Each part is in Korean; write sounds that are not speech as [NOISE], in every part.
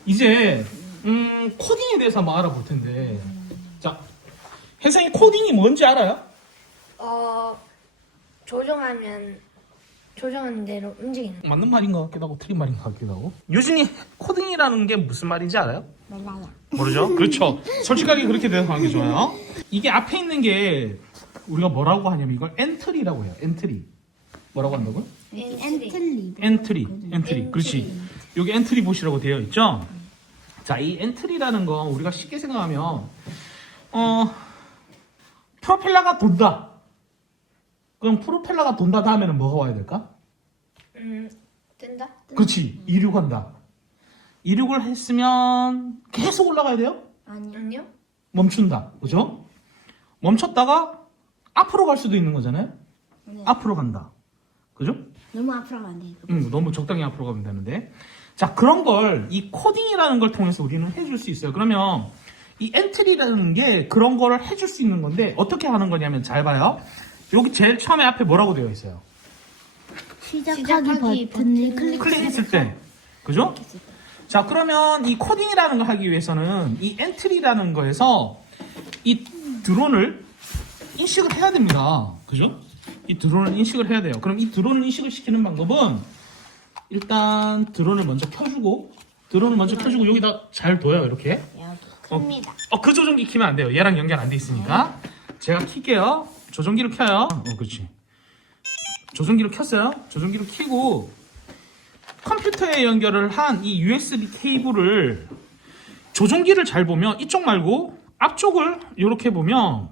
자, 이제 음, 코딩에 대해서 한번 알아볼 텐데. 자, 혜성이 코딩이 뭔지 알아요? 어 조정하면 조정하는 대로 움직이는. 맞는 말인 것 같기도 하고 틀린 말인 것 같기도 하고. 유진이 코딩이라는 게 무슨 말인지 알아요? 몰라요. 모르죠? 그렇죠. 솔직하게 그렇게 대답하는 게 좋아요. 이게 앞에 있는 게 우리가 뭐라고 하냐면 이걸 엔트리라고 해요. 엔트리. 뭐라고 한다고요? 엔틀리. 엔트리. 엔트리. 그렇지. 여기 엔트리 보시라고 되어 있죠? 자, 이 엔트리라는 거 우리가 쉽게 생각하면 어 프로펠러가 돈다. 그럼 프로펠러가 돈다 다음에는 뭐가 와야 될까? 음 된다. 그렇지. 이륙한다. 이륙을 했으면 계속 올라가야 돼요? 아니요. 멈춘다. 그죠? 멈췄다가 앞으로 갈 수도 있는 거잖아요? 네. 앞으로 간다. 그죠? 너무 앞으로 가면 안 돼. 이거. 음, 너무 적당히 앞으로 가면 되는데. 자, 그런 걸 이 코딩이라는 걸 통해서 우리는 해줄 수 있어요. 그러면 이 엔트리라는 게 그런 거를 해줄 수 있는 건데 어떻게 하는 거냐면 잘 봐요. 여기 제일 처음에 앞에 뭐라고 되어 있어요? 시작하기, 시작하기 버튼을 클릭. 클릭했을 때. 그죠? 자, 그러면 이 코딩이라는 걸 하기 위해서는 이 엔트리라는 거에서 이 드론을 인식을 해야 됩니다. 그죠? 이 드론을 인식을 해야 돼요. 그럼 이 드론을 인식을 시키는 방법은 일단 드론을 먼저 켜주고 드론을 먼저 켜주고 여기다 잘 둬요. 이렇게. 여기 큽니다. 어, 그 조종기 키면 안 돼요. 얘랑 연결 안 돼 있으니까. 제가 킬게요. 조종기를 켜요. 어, 그렇지. 조종기를 켰어요. 조종기를 켜고 컴퓨터에 연결을 한 이 USB 케이블을 조종기를 잘 보면 이쪽 말고 앞쪽을 이렇게 보면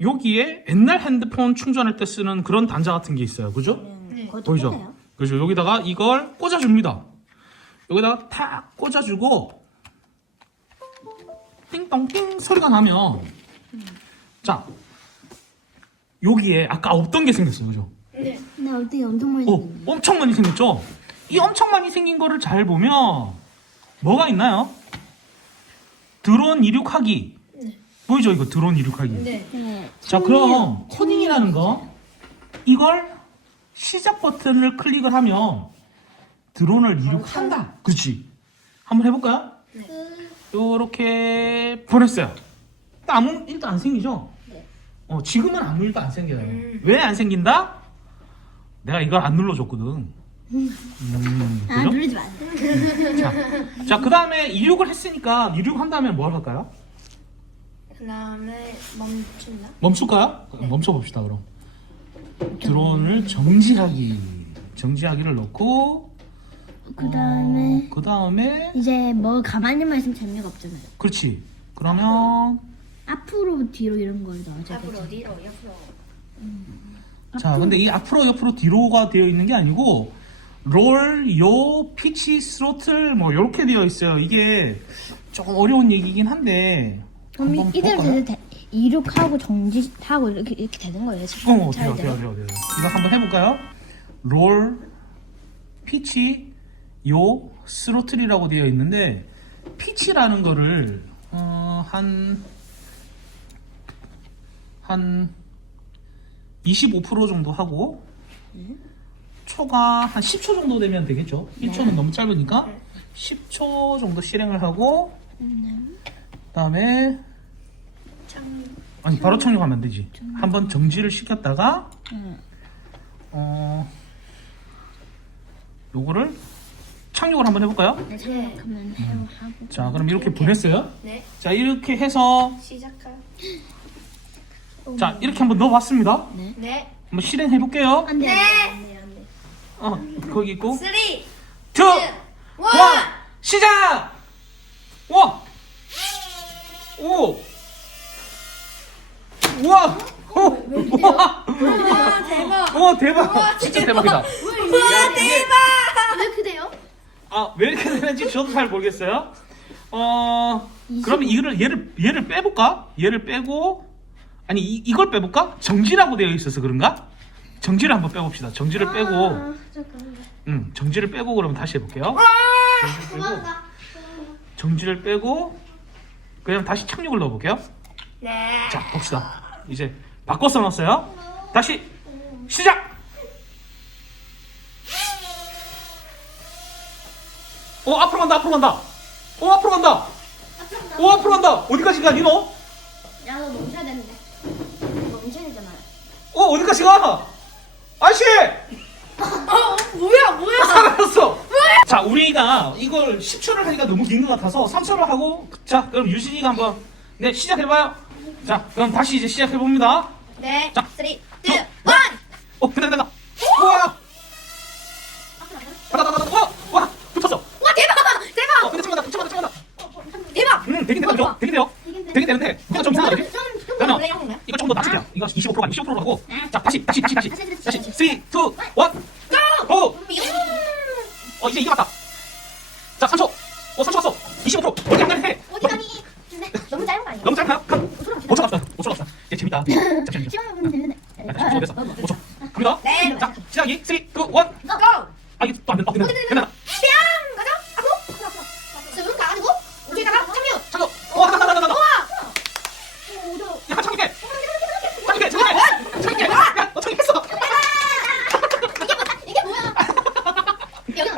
여기에 옛날 핸드폰 충전할 때 쓰는 그런 단자 같은 게 있어요. 그죠? 네. 그것도 보이죠? 그죠? 여기다가 이걸 꽂아줍니다. 여기다가 탁 꽂아주고 띵동띵 소리가 나면 자 여기에 아까 없던 게 생겼어요. 그죠? 네. 근데 어떻게 엄청 많이 어, 생겼네. 엄청 많이 생겼죠? 이 엄청 많이 생긴 거를 잘 보면 뭐가 있나요? 드론 이륙하기. 네. 보이죠? 이거 드론 이륙하기. 네. 네. 자, 그럼 코딩이라는 거 이걸 시작 버튼을 클릭을 하면 드론을 이륙한다. 그렇지. 한번 해볼까요? 요렇게 보냈어요. 아무 일도 안 생기죠? 네. 어, 지금은 아무 일도 안 생겨요. 음. 왜안 생긴다? 내가 이걸 안 눌러줬거든. 음, 아, 그죠? 누르지 마세요. 자, 자, 그 다음에 이륙을 했으니까 이륙한 다음에 뭘 할까요? 그다음에 멈춘다. 멈출까요? 멈춰봅시다 그럼 드론을 정지하기 정지하기를 넣고 그 다음에 그 다음에 이제 뭐 가만히만 있으면 재미가 없잖아요. 그렇지 그러면 앞으로 뒤로 이런 걸 넣어줘야 앞으로 되죠. 어디로 옆으로. 자 근데 이 앞으로 옆으로 뒤로가 되어 있는 게 아니고 롤, 요, 피치, 스로틀 뭐 이렇게 되어 있어요 이게 조금 어려운 얘기긴 한데 그럼 한번 이대로 볼까요? 이륙하고 정지하고 이렇게 이렇게 되는 거예요? 어, 잘 돼요, 돼요, 돼요, 돼요. 이거 한번 해볼까요? 롤, 피치, 요, 스로틀이라고 되어 있는데, 피치라는 거를, 어, 한, 한, 25% 정도 하고, 초가 한 10초 정도 되면 되겠죠? 1초는 너무 짧으니까, 10초 정도 실행을 하고, 그 다음에, 참. 아니, 바로 착륙하면 안 되지. 한 번 정지를 시켰다가, 응. 어, 요거를 착륙을 한번 해볼까요? 네, 생각하면 해요 하고. 자, 그럼 이렇게 보냈어요. 네. 자, 이렇게 해서, 시작할. 자, 이렇게 한번 넣어봤습니다. 네. 한번 실행해 볼게요. 안 돼. 네. 안 돼, 안 돼. 어, 거기 있고. 쓰리, 투, 원. 원, 시작! 와! 오! 우와! 오! 우와! 와 대박. 우와, 대박! 진짜 대박이다. 와 대박. 왜 이렇게 돼요? 아, 왜 이렇게 되는지 저도 잘 모르겠어요. 어, 그러면 이거를, 얘를, 얘를 빼볼까? 얘를 빼고, 아니, 이, 이걸 빼볼까? 정지라고 되어 있어서 그런가? 정지를 한번 빼봅시다. 정지를 빼고, 아, 잠깐만. 음, 정지를 빼고 그러면 다시 해볼게요. 정지를 빼고, 정지를 빼고, 그냥 다시 착륙을 넣어볼게요. 네. 자, 봅시다. 이제 바꿔서 넣었어요. 다시, 시작! 어 앞으로 간다 앞으로 간다 어 앞으로 간다 어 앞으로 간다 어디까지 가 니노 야, 너 멈춰야 되는데. 멈춰야 되잖아. 어 어디까지 가 아저씨 어, 뭐야, 뭐야. [LAUGHS] 살았어 자 우리가 이걸 10초를 하니까 너무 긴 것 같아서 3초를 하고 자 그럼 유진이가 한번 네 시작해봐요 자 그럼 다시 이제 시작해봅니다 네. 자. 3, 2, 1. 어 된다 된다 우와 가다 가다 가다 와, 와 붙었어 와, 대박! 대박! 어 근데 참가다 참가다 참가다 대박! 음 되긴 되죠 되긴 돼요 되긴 되는데 이거 좀 이상하지 좀, 그러면? 이거 조금 더 낮출게요 이거 25%가 아니고 15%로 하고 자 다시 다시 다시 다시 다시, 다시 다시. 3 2 1 고! 어 이제 이게 맞다 자 3초 어 3초 왔어 25% 어디 안 가네 어디 가니? 근데 너무 짧은 거 아니야? 너무 짧나요? 한 5초 갑시다. 5초 갑시다 5초 갑시다 이제 재밌다 잠시만요 시간 보면 되는데. 아, 10초 됐어 5초 갑니다 네. 자 시작이 3 2 1 고! 아 이게 또안 된다 안 된다 된다 뿅! 가자! 앞으로! 쓱 가가지고, 여기다가 참유! 잠깐 어 간다 간다 간다 우와! 야 창립해 창립해 창립해 창립해 야너 창립했어 이게 뭐야? 여기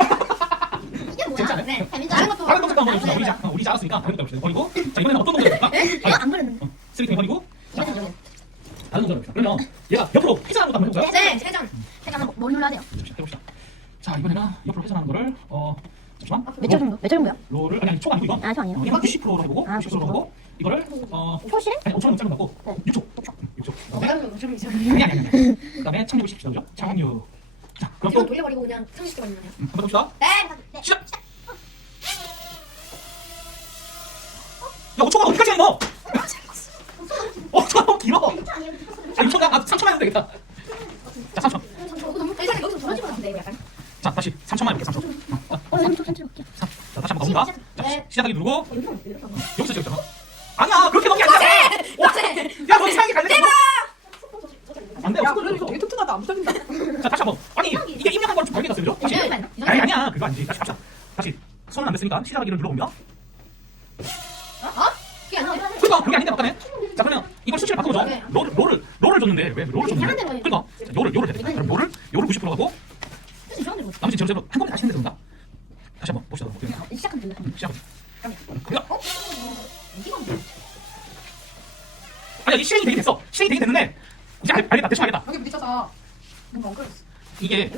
이게 뭐야? 진짜네. 네. 재밌다. 다른 것도 다른 동작 한번 해봅시다 네, 자 알았으니까 다른 해봅시다 버리고 자 이번에는 어떤 동작 해볼까 이거 안 그랬는데. 쓰리팀 버리고 자 이번엔 저는. 다른 동작 해봅시다 그러면 얘가 옆으로 회전하는 것도 한번 해볼까요? 네, 세전. 잠깐만 머리 눌러야 돼요. 잠시만 해봅시다. 자 이번에는 옆으로 회전하는 거를 어 잠시만. 몇초 정도? 몇초 정도야? 롤을 아니 아니 초가 아니고 이거. 아, 초 아니에요? 어, 이거 90%로 해보고 아, 90%로 하고 이거를 어 초실? 아니 5초 넘게 짧은 거고 네. 6초 6초 6초. 그다음에 내가 좀 이상. 아니 아니 아니. 그다음에 시킵시다 그죠? 착륙. 자 그럼 또 돌려버리고 그냥 상식시켜버리면 돼요. 음, 한번 봅시다. 네. 시작. 야 5초가 어디까지 하니 너? 어 5초가 너무 길어. 아 6초가 아 3초만 해도 되겠다. 자 3초. 너무 일단 여기서 돌아질 것 같은데, 이거 약간. 자 다시 3초만 해볼게 3초. 어, 자, 어, 3초, 3초 할게요. 자, 자 다시 한번 가봅니다. 자, 네. 시- 시작하기 누르고 여기서 하면. 시작했잖아. 아니야 그렇게 넘게 안 돼. 와, 야, 너 이상하게 갈래? 안 돼. 야, 이거 되게 튼튼하다. 안 부서진다. 자, 다시 한번. 아니, 이게 입력한 거랑 좀 다르게 갔어요, 그죠? 다시. 네. 아니, 아니야. 그거 아니지. 다시 합시다. 다시. 손은 안 됐으니까 시작하기를 눌러봅니다. 자, 요를, 요를 해야 돼. 그럼 요를, 요를 90% 하고 뜻이 이상한 대로. 나머지 제로 제로 한꺼번에 다시 했는데 된다. 다시 한번 봅시다. 어떻게 되나? 시작하면 된다. 시작하자. 갑니다. 아니야, 이 실행이 되긴 됐어. 실행이 되긴 됐는데 이제 알, 알겠다. 대충 알겠다. 여기 부딪혀서 뭔가 엉클었어. 이게?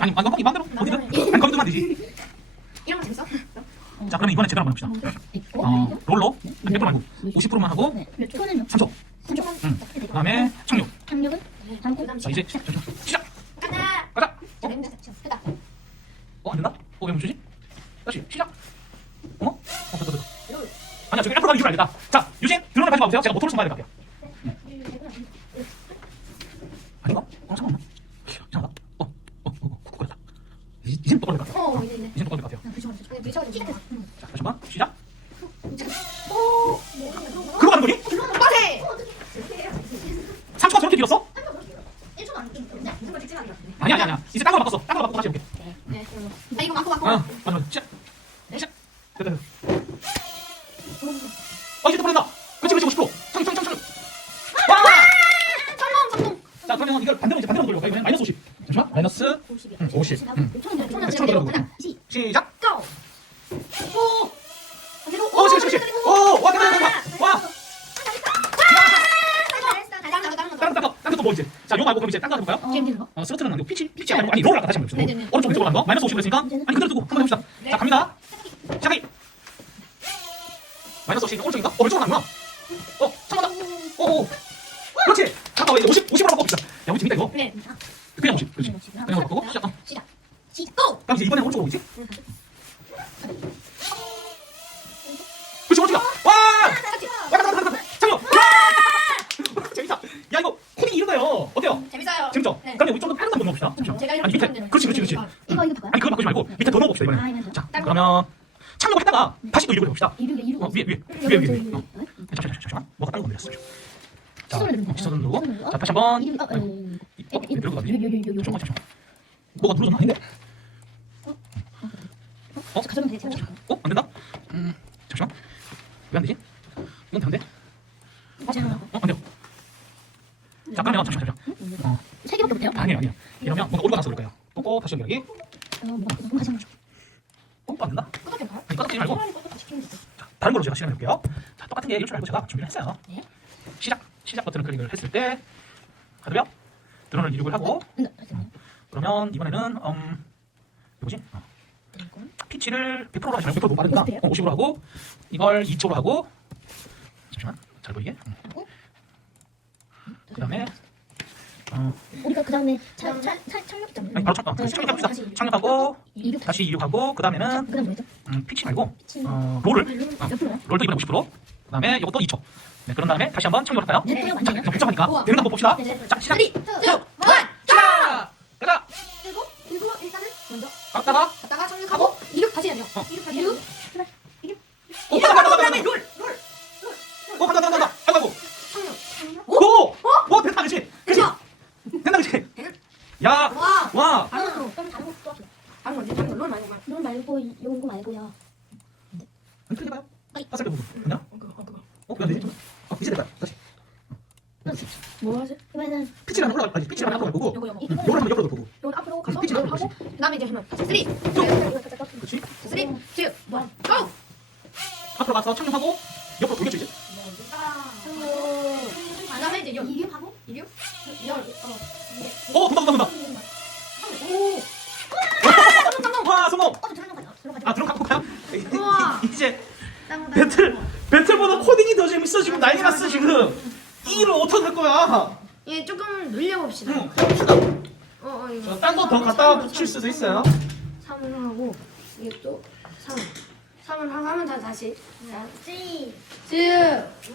아니, 아니, 거기 마음대로 어디든 아니 거기도 만 되지. 이런 거 재밌어? 자, 그러면 이번에 제대로 한번 해봅시다. 어? 어, 롤로 100% 말고 50%만 하고 네. 몇 초는요? 3초. 3초. 응. 그다음에 착륙. 자, 이제 잠시만. 시작. 가자! 가자. 됐다. 어, 안 된다? 어, 왜 멈추지? 다시 시작. 어? 어, 됐다, 됐다. 아니야, 저기 앞으로 가는 이유를 알겠다. 자, 유진, 드론을 가지고 와보세요. 제가 될것 같아요. 아닌가? 어, 잠깐만. 이상하다. 어, 어, 어, 어, 그거였다. 이- 이젠 똑바로 될것 같아요. 어, 이제 이제. 이젠 똑바로 될것 같아요. 그냥 부딪혀가지고 시작했어. 자, 다시 한번 시작. 오! 그거 가는 거니? 빠세! 3초가 저렇게 길었어? 1초도 안 됐는데. 무슨 거 찍지 않나? 아니야, 아니야, 아니야. 이제 딴 걸로 바꿨어. 딴 걸로 바꾸고 다시 해볼게. 네. 아, 이거 맞고 맞고. 어, 맞아, 맞아. 시작. 시작. 됐다, 됐다. 어, 이제 또 보낸다. 그렇지, 그렇지, 50%. 청청청청 와! 성공, 성공. 자, 그러면 이걸 반대로 이제 반대로 돌려볼까? 이번엔 마이너스 50. 잠시만. 마이너스 응, 50. 응. 5초 정도. 천 돌려보고. 하나, 시. 시작. 고! 오! 오, 그렇지, 그렇지. 오, 와, 됐다, 됐다. 와. 다른 거, 다른 거뭐 이제. 자, 요거 말고 그럼 이제 딴거 해볼까요? 어. 어, 안 되고 피치, 피치 아니고 아니 롤을 아까 다시 한번 해봅시다. 오른쪽 왼쪽으로 가는 거. 마이너스 50 그랬으니까 아니 그대로 두고 한번 해봅시다. 자, 갑니다. 시작이. 마이너스 50 오른쪽인가? 어, 왼쪽으로 가는구나. 어, 잠깐만. 오, 오. 그렇지. 잠깐만 이제 50, 50으로 바꿔봅시다. 야, 우리 재밌다 이거. 네. 그냥 50. 그렇지. 그냥 바꾸고 시작. 어. 시작. 시, 고! 그럼 이제 이번에 오른쪽으로 오겠지? 그렇지, 오른쪽이야. 와! 왔다, 왔다, 왔다. 잠깐만. 와! 재밌다. 야, 이거 코딩 이런 거예요. 어때요? 재밌어요. 재밌죠? 네. 그럼 우리 좀더 빠른 거 넣어봅시다. 잠시만. 제가 이렇게 아니, 밑에. 그렇지, 그렇지, 그렇지. 이거 이거 바꿔요? 아니, 그거 바꾸지 말고 밑에 더 넣어봅시다, 이번에. 아, 이거요? 자, 딴 거. 그러면 착륙을 했다가 다시 또 이륙을 해봅시다. 이륙, 이륙. 어, 위에, 위에, 위에, 위에, 위에. 어. 잠시만, 잠시만, 잠시만. 뭐가 다른. 자, 시선을 누르면 시선을 누르고. 자, 다시 한 번. 이륙, 어, 어. 어, 어, 왜 들어가 가지? 잠시만, 잠시만. 뭐가 눌러졌나? 아닌데? 어, 가져가면 되지. 어? 안 된다? 음, 잠시만. 왜 안 되지? 이건 되는데? 자, 어, 안 돼요. 자, 그러면 잠시만, 잠시만. 어, 세 개밖에 못해요? 아니에요, 아니에요. 이러면 뭔가 오류가 나서 그럴까요? 꽂고 다시 연결하기. 어, 다시 한 번. 어? 안 된다? 똑같은 거. 네, 꺾지 말고. 자, 다른 걸로 제가 실행해 볼게요. 자, 똑같은 게 이럴 줄 알고 제가 준비를 했어요. 네. 시작. 시작 버튼을 클릭을 했을 때 가드며 드론을 이륙을 하고 네, 잠깐만요. 그러면 이번에는 음 뭐지? 어. 피치를 100%로 하시면 100% 빠르니까 어때요? 어, 50으로 하고 이걸 2초로 하고 잠시만 잘 보이게 그 다음에 어, 우리가 그 다음에 착륙장. 아니, 바로 착, 어, 착륙합시다 착륙하고 이륙. 다시 이륙하고 그 다음에는 그 다음 뭐죠? 음, 피치 말고 어, 롤을 어. 롤도 이번에 50%그 다음에 이것도 2초 네, 그런 다음에 다시 한번 착륙을 할까요? 네, 자, 복잡하니까. 되는 거 한번 봅시다 네, 네. 자 시작 3, 2, 1, 자 가자 그리고 그리고 일단은 먼저 갔다가 갔다가 착륙하고 이륙 다시 해야 돼요. 어. 이륙 다시 이륙. 오 간다 간다 간다 간다 오 간다 간다 간다 아이고 착륙. 착륙. 오! 오 됐다 그치 그치 된다 그치 와. 야와 다른 걸로. 다른 거 또. 합시다. 다른 거지. 다른 걸로 말고 말. 너 말고 이런 거 말고요. 어떻게 해봐요? 빠삭 부분 그냥? 어 그거 어 그거. 어 그냥 되지? 어 이제 됐다 다시 뭐 하지? 그러면은 피치를 한번 올라가 아니 피치를 한번 앞으로 보고 요거 요거. 요걸 한번 옆으로 보고 요거 앞으로 가서 그치, 이걸 그치. 하고 그다음에 이제 하면 3, 2, 1, 그렇지 3, 2, 1, 고! 앞으로 가서 착륙하고 옆으로 돌겠지 이제 그 다음에 이제 열. 이륙 하고 이륙. 열. 어. 어 돈다 돈다 돈다 오. 와 성공 어, 아 들어 갖고 가요 우와. 이제. 배틀 배틀보다 코딩이 더 재밌어 지금 난리 났어 지금 이 일을 어떻게 할 거야 예, 조금 늘려봅시다. 응 해봅시다 어, 어, 이거. 딴거 더 갖다가 붙일 수도 있어요 3을 하고 이게 또 3. 3을 하고 하면 다 다시. 자, 3, 2, 1, 고!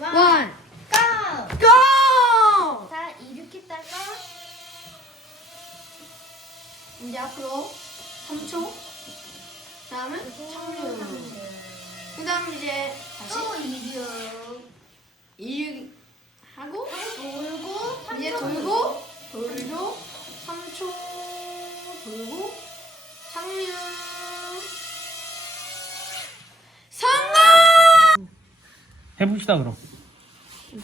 고! 자 이륙했다가 이제 앞으로 3초. 다음은 착륙. 그 다음 이제 다시 또 이륙. 이륙 하고 돌고 이제 돌고 돌고 3초 돌고 착륙. 성공! 해봅시다 그럼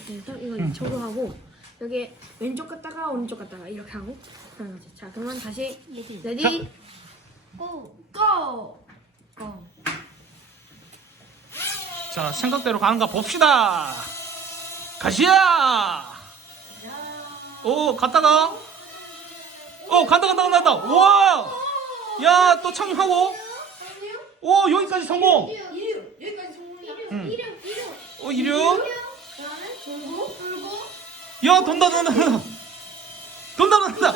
그래서 이거 저거 하고 여기 왼쪽 갔다가 오른쪽 갔다가 이렇게 하고 그런 거지. 자, 그러면 다시 레디 고! 고! 고! 자 생각대로 가는가 봅시다 가시야 오 갔다가 오 간다 간다 간다 우와 야또 착륙하고 오 여기까지 성공 이륙 여기까지 성공이야. 응. 이륙 이륙. 그다음에 돌고 돌고 야 돈다 돈다 돈다. 돈다 돈다